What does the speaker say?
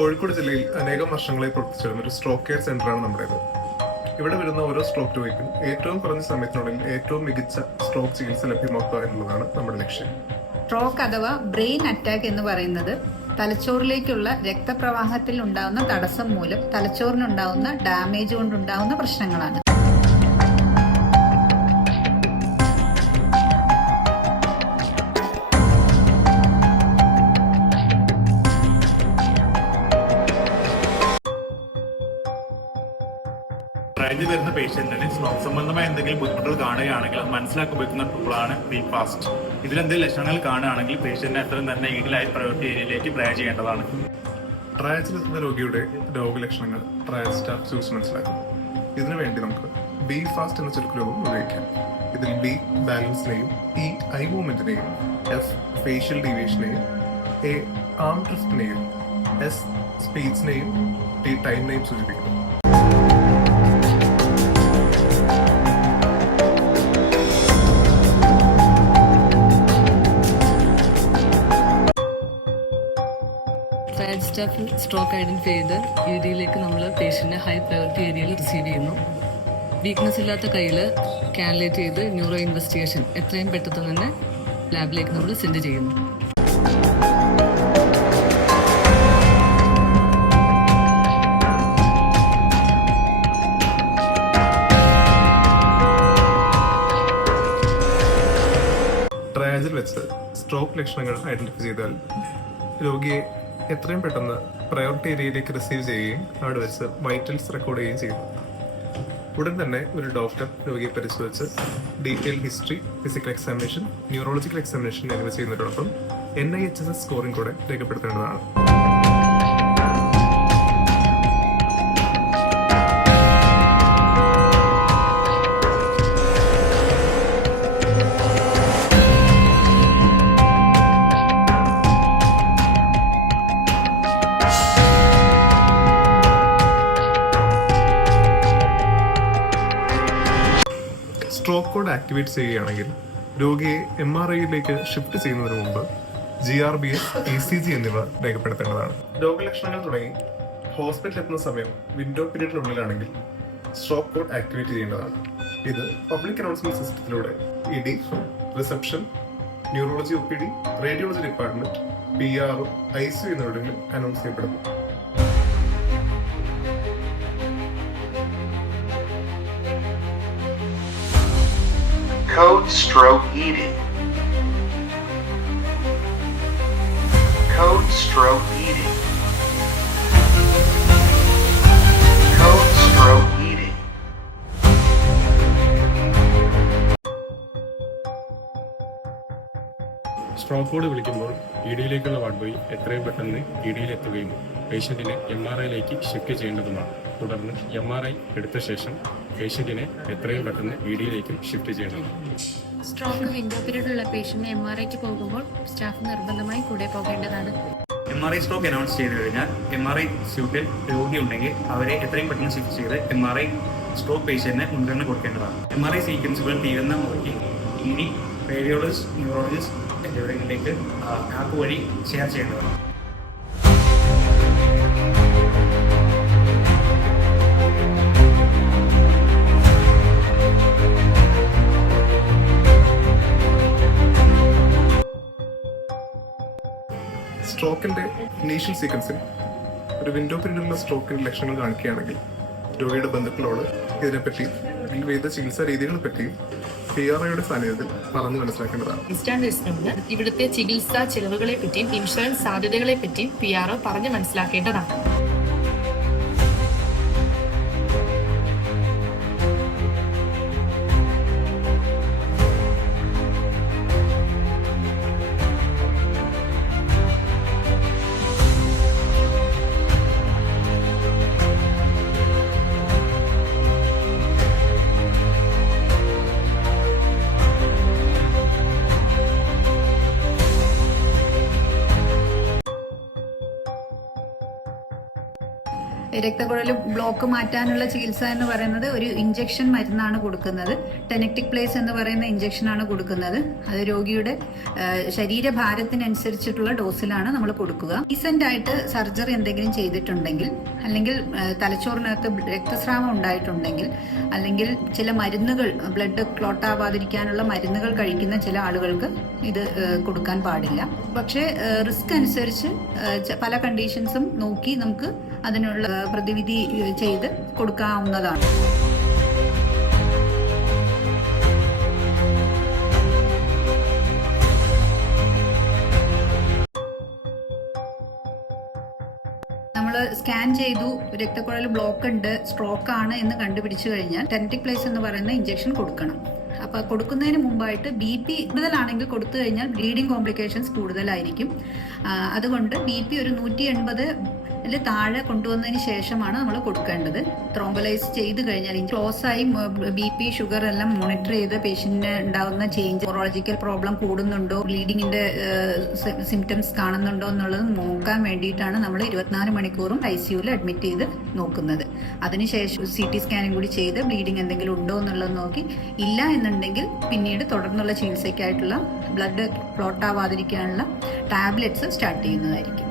കോഴിക്കോട് ജില്ലയിൽ അനേകം വർഷങ്ങളായി പ്രവർത്തിച്ചു വരുന്ന ഒരു സ്ട്രോക്ക് കെയർ സെന്ററാണ് നമ്മുടേത്. ഇവിടെ വരുന്ന ഓരോ സ്ട്രോക്ക് രോഗിക്കും ഏറ്റവും കുറഞ്ഞ സമയത്തിനുള്ളിൽ ഏറ്റവും മികച്ച സ്ട്രോക്ക് ചികിത്സ ലഭ്യമാക്കുക എന്നുള്ളതാണ് നമ്മുടെ ലക്ഷ്യം. സ്ട്രോക്ക് അഥവാ ബ്രെയിൻ അറ്റാക്ക് എന്ന് പറയുന്നത് തലച്ചോറിലേക്കുള്ള രക്തപ്രവാഹത്തിൽ ഉണ്ടാകുന്ന തടസ്സം മൂലം തലച്ചോറിനുണ്ടാകുന്ന ഡാമേജ് കൊണ്ടുണ്ടാകുന്ന പ്രശ്നങ്ങളാണ്. ട്രാജഡി വരുന്ന പേഷ്യന്റിന് സ്ട്രോക്ക് സംബന്ധമായ എന്തെങ്കിലും ബുദ്ധിമുട്ടുകൾ കാണുകയാണെങ്കിൽ അത് മനസ്സിലാക്കി ഉപയോഗിക്കുന്ന ടൂളാണ് ബി-ഫാസ്റ്റ്. ഇതിലെന്തെങ്കിലും ലക്ഷണങ്ങൾ കാണുകയാണെങ്കിൽ പേഷ്യന്റിനെ അത്രയും തന്നെ ഈഗിലായി പ്രൈവറ്റ് ഏരിയയിലേക്ക് ഡ്രൈവ് ചെയ്യേണ്ടതാണ്. ട്രയച്ചിലെത്തുന്ന രോഗിയുടെ രോഗലക്ഷണങ്ങൾ ട്രയൽ സ്റ്റാഫ് ചൂസ് മനസ്സിലാക്കും. ഇതിനു വേണ്ടി നമുക്ക് ബി-ഫാസ്റ്റ് എന്ന ചുരുക്കരൂപം ഉപയോഗിക്കാം. ഇതിൽ ബി ബാലൻസിനെയും, ഇ ഐ മൂവ്മെന്റിനെയും, എഫ് ഫേഷ്യൽ ഡീവിയേഷനെയും, എ ആം ഡ്രിഫ്റ്റിനെയും, എസ് സ്പീഡ്സിനെയും, ടി ടൈമിനെയും സൂചിപ്പിക്കുന്നു. ട്രയൽ സ്റ്റാഫ് സ്ട്രോക്ക് ഐഡന്റിഫൈ ചെയ്ത് ഏരിയയിലേക്ക് നമ്മൾ പേഷ്യന്റിനെ ഹൈ പ്രയോറിറ്റി ഏരിയയിൽ റിസീവ് ചെയ്യുന്നു. വീക്ക്നെസ് ഇല്ലാത്ത കയ്യിൽ കാനലേറ്റ് ചെയ്ത് ന്യൂറോ ഇൻവെസ്റ്റിഗേഷൻ എത്രയും പെട്ടെന്ന് തന്നെ ലാബിലേക്ക് നമ്മൾ സെൻഡ് ചെയ്യുന്നു. ട്രയാജിൽ വെച്ച് സ്ട്രോക്ക് ലക്ഷണങ്ങൾ ഐഡന്റിഫൈ ചെയ്താൽ രോഗിയെ എത്രയും പെട്ടെന്ന് പ്രയോറിറ്റി ഏരിയയിലേക്ക് റിസീവ് ചെയ്യുകയും അവിടെ വെച്ച് വൈറ്റൽസ് റെക്കോർഡ് ചെയ്യുകയും ചെയ്യുന്നു. ഉടൻ തന്നെ ഒരു ഡോക്ടർ രോഗിയെ പരിശോധിച്ച് detail history, physical examination, neurological examination എന്നിവ ചെയ്യുന്നതോടൊപ്പം NIHSS സ്കോറിംഗ് കൂടെ രേഖപ്പെടുത്തേണ്ടതാണ്. സ്ട്രോക്ക് കോഡ് ആക്ടിവേറ്റ് ചെയ്യുകയാണെങ്കിൽ രോഗിയെ MRIയിലേക്ക് ഷിഫ്റ്റ് ചെയ്യുന്നതിന് മുമ്പ് GRBS, ECG എന്നിവ രേഖപ്പെടുത്തേണ്ടതാണ്. രോഗലക്ഷണങ്ങൾ തുടങ്ങി ഹോസ്പിറ്റലിൽ എത്തുന്ന സമയം വിൻഡോ പീരീഡിനുള്ളിലാണെങ്കിൽ സ്ട്രോക്ക് കോഡ് ആക്ടിവേറ്റ് ചെയ്യേണ്ടതാണ്. ഇത് പബ്ലിക് അനൗൺസ്മെന്റ് സിസ്റ്റത്തിലൂടെ ED, reception, neurology OPD, radiology department, PRO, ICU എന്നിവിടങ്ങളിൽ അനൗൺസ് ചെയ്യപ്പെടുന്നു. Code stroke eating. Code stroke eating. Code stroke eating. Stroke code വിളിക്കുമ്പോൾ EDയിലേക്കുള്ള വാർഡ് ബോയ് എത്രയും പെട്ടെന്ന് EDയിൽ എത്തുകയും പേഷ്യന്റിനെ MRIയിലേക്ക് ഷിഫ്റ്റ് ചെയ്യേണ്ടതുമാണ്. തുടർന്ന് MRI എടുത്ത ശേഷം പേഷ്യന്റിനെ എത്രയും പെട്ടെന്ന് EDയിലേക്ക് ഷിഫ്റ്റ് ചെയ്യേണ്ടതാണ്. സ്ട്രോക്ക് വിൻഡോ പീരീഡുള്ള പേഷ്യന്റ് MRIക്ക് പോകുമ്പോൾ സ്റ്റാഫ് നിർബന്ധമായി കൂടെ പോകേണ്ടതാണ്. MRI സ്ട്രോക്ക് അനൗൺസ് ചെയ്ത് കഴിഞ്ഞാൽ MRI സ്യൂട്ടിൽ രോഗി ഉണ്ടെങ്കിൽ അവരെ എത്രയും പെട്ടെന്ന് ഷിഫ്റ്റ് ചെയ്ത് MRI സ്ട്രോക്ക് പേഷ്യന്റിന് മുൻഗണന കൊടുക്കേണ്ടതാണ്. MRI സീക്വൻസുകൾ തീരുന്ന മുറയ്ക്ക് ഇനി റേഡിയോളജിസ്റ്റ്, ന്യൂറോളജിസ്റ്റ് എന്നിവിടങ്ങളിലേക്ക് ആപ്പ് വഴി ഷെയർ ചെയ്യേണ്ടതാണ്. സ്ട്രോക്കിന്റെ ഇനീഷ്യൽ സീക്വൻസിൽ ഒരു വിൻഡോ പീരീഡിലുള്ള സ്ട്രോക്കിന്റെ ലക്ഷണങ്ങൾ കാണിക്കുകയാണെങ്കിൽ രോഗിയുടെ ബന്ധുക്കളോട് ഇതിനെപ്പറ്റി വിവിധ ചികിത്സാ രീതികളെ പറ്റിയും PROയുടെ സാന്നിധ്യത്തിൽ പറഞ്ഞു മനസ്സിലാക്കേണ്ടതാണ്. ഇൻസ്റ്റാൻഡേഴ്സിനോട് ഇവിടുത്തെ ചികിത്സാ ചെലവുകളെ പറ്റിയും ഇൻഷുറൻസ് സാധ്യതകളെ പറ്റിയും PRO പറഞ്ഞു മനസ്സിലാക്കേണ്ടതാണ്. രക്തക്കുഴൽ ബ്ലോക്ക് മാറ്റാനുള്ള ചികിത്സ എന്ന് പറയുന്നത് ഒരു ഇഞ്ചക്ഷൻ മരുന്നാണ് കൊടുക്കുന്നത്. ടെനക്റ്റിക് പ്ലേസ് എന്ന് പറയുന്ന ഇഞ്ചക്ഷനാണ് കൊടുക്കുന്നത്. അത് രോഗിയുടെ ശരീരഭാരത്തിനനുസരിച്ചിട്ടുള്ള ഡോസിലാണ് നമ്മൾ കൊടുക്കുക. റീസെന്റ് ആയിട്ട് സർജറി എന്തെങ്കിലും ചെയ്തിട്ടുണ്ടെങ്കിൽ, അല്ലെങ്കിൽ തലച്ചോറിനകത്ത് രക്തസ്രാവം ഉണ്ടായിട്ടുണ്ടെങ്കിൽ, അല്ലെങ്കിൽ ചില മരുന്നുകൾ ബ്ലഡ് ക്ലോട്ട് ആവാതിരിക്കാനുള്ള മരുന്നുകൾ കഴിക്കുന്ന ചില ആളുകൾക്ക് ഇത് കൊടുക്കാൻ പാടില്ല. പക്ഷേ റിസ്ക് അനുസരിച്ച് പല കണ്ടീഷൻസും നോക്കി നമുക്ക് അതിനുള്ള പ്രതിവിധി ചെയ്ത് കൊടുക്കാവുന്നതാണ്. നമ്മൾ സ്കാൻ ചെയ്തു, രക്തക്കുഴൽ ബ്ലോക്ക് ഉണ്ട്, സ്ട്രോക്ക് ആണ് എന്ന് കണ്ടുപിടിച്ചു കഴിഞ്ഞാൽ ടെനക്റ്റിക് പ്ലേസ് എന്ന് പറയുന്ന ഇഞ്ചക്ഷൻ കൊടുക്കണം. അപ്പൊ കൊടുക്കുന്നതിന് മുമ്പായിട്ട് BP കൂടുതലാണെങ്കിൽ കൊടുത്തു കഴിഞ്ഞാൽ ബ്ലീഡിംഗ് കോംപ്ലിക്കേഷൻസ് കൂടുതലായിരിക്കും. അതുകൊണ്ട് BP ഒരു 180 താഴെ കൊണ്ടുവന്നതിന് ശേഷമാണ് നമ്മൾ കൊടുക്കേണ്ടത്. ത്രോംബലൈസ് ചെയ്ത് കഴിഞ്ഞാൽ ക്ലോസ് ആയി BP ഷുഗർ എല്ലാം മോണിറ്റർ ചെയ്ത് പേഷ്യന്റിന് ഉണ്ടാകുന്ന ചേഞ്ച്, ന്യൂറോളജിക്കൽ പ്രോബ്ലം കൂടുന്നുണ്ടോ, ബ്ലീഡിങ്ങിന്റെ സിംറ്റംസ് കാണുന്നുണ്ടോ എന്നുള്ളത് നോക്കാൻ വേണ്ടിയിട്ടാണ് നമ്മൾ 24 മണിക്കൂറും ICUവിൽ അഡ്മിറ്റ് ചെയ്ത് നോക്കുന്നത്. അതിനുശേഷം CT സ്കാനും കൂടി ചെയ്ത് ബ്ലീഡിംഗ് എന്തെങ്കിലും ഉണ്ടോ എന്നുള്ളത് നോക്കി, ഇല്ല എന്നുണ്ടെങ്കിൽ പിന്നീട് തുടർന്നുള്ള ചികിത്സയ്ക്കായിട്ടുള്ള ബ്ലഡ് ക്ലോട്ട് ആവാതിരിക്കാനുള്ള ടാബ്ലറ്റ്സ് സ്റ്റാർട്ട് ചെയ്യുന്നതായിരിക്കും.